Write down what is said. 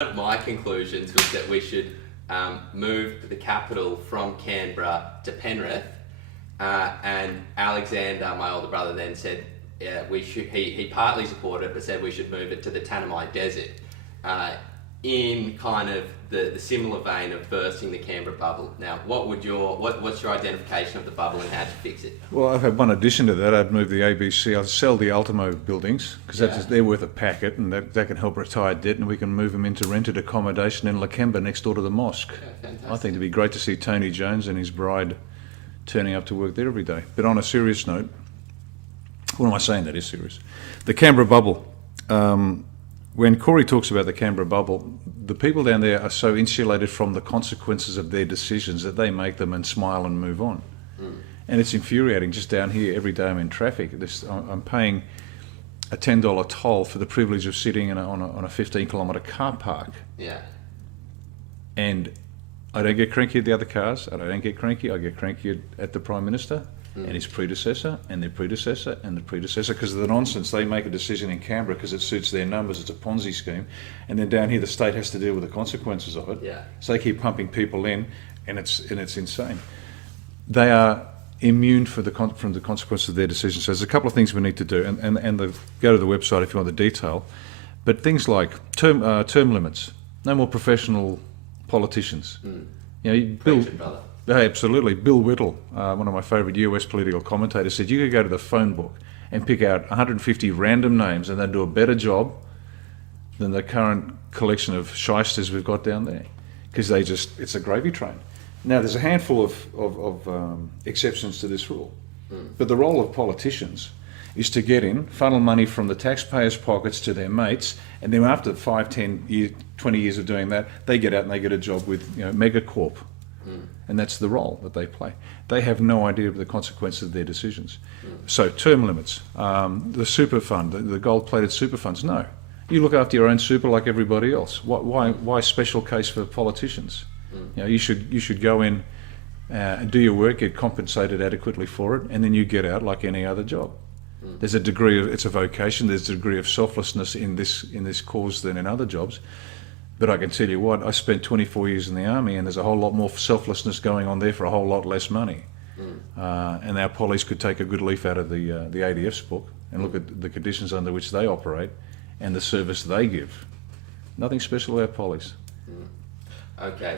One of my conclusions was that we should move the capital from Canberra to Penrith, and Alexander, my older brother, then said we should. He partly supported it, but said we should move it to the Tanami Desert, in kind of the similar vein of bursting the Canberra bubble. Now, what's your identification of the bubble and how to fix it? Well, I've had one addition to that. I'd move the ABC. I'd sell the Ultimo buildings because they're worth a packet, and that can help retire debt, and we can move them into rented accommodation in Lakemba next door to the mosque. Yeah, I think it'd be great to see Tony Jones and his bride turning up to work there every day. But on a serious note, what am I saying that is serious? The Canberra bubble. When Corey talks about the Canberra bubble, the people down there are so insulated from the consequences of their decisions that they make them and smile and move on. And it's infuriating. Just down here, every day I'm in traffic, I'm paying a $10 toll for the privilege of sitting on a 15-kilometre car park. Yeah. And I don't get cranky at the other cars. I don't get cranky. I get cranky at the Prime Minister and his predecessor and their predecessor and the predecessor, because of the nonsense. They make a decision in Canberra because it suits their numbers. It's a Ponzi scheme. And then down here, the state has to deal with the consequences of it. Yeah. So they keep pumping people in, and it's insane. They are immune from the consequences of their decisions. So there's a couple of things we need to do, and go to the website if you want the detail. But things like term limits, no more professional politicians. You know, Brother. Absolutely. Bill Whittle, one of my favourite US political commentators, said you could go to the phone book and pick out 150 random names and they'd do a better job than the current collection of shysters we've got down there, because it's a gravy train. Now, there's a handful of exceptions to this rule, but the role of politicians is to get in, funnel money from the taxpayers' pockets to their mates, and then after 5, 10 years, 20 years of doing that, they get out and they get a job with Megacorp. And that's the role that they play. They have no idea of the consequences of their decisions. So term limits, the super fund, the gold-plated super funds, no. You look after your own super like everybody else. Why special case for politicians? You know, you should go in and do your work, get compensated adequately for it, and then you get out like any other job. There's a degree of, it's a vocation, there's a degree of selflessness in this cause than in other jobs. But I can tell you what, I spent 24 years in the army, and there's a whole lot more selflessness going on there for a whole lot less money. And our pollies could take a good leaf out of the ADF's book and look at the conditions under which they operate and the service they give. Nothing special about pollies. Okay.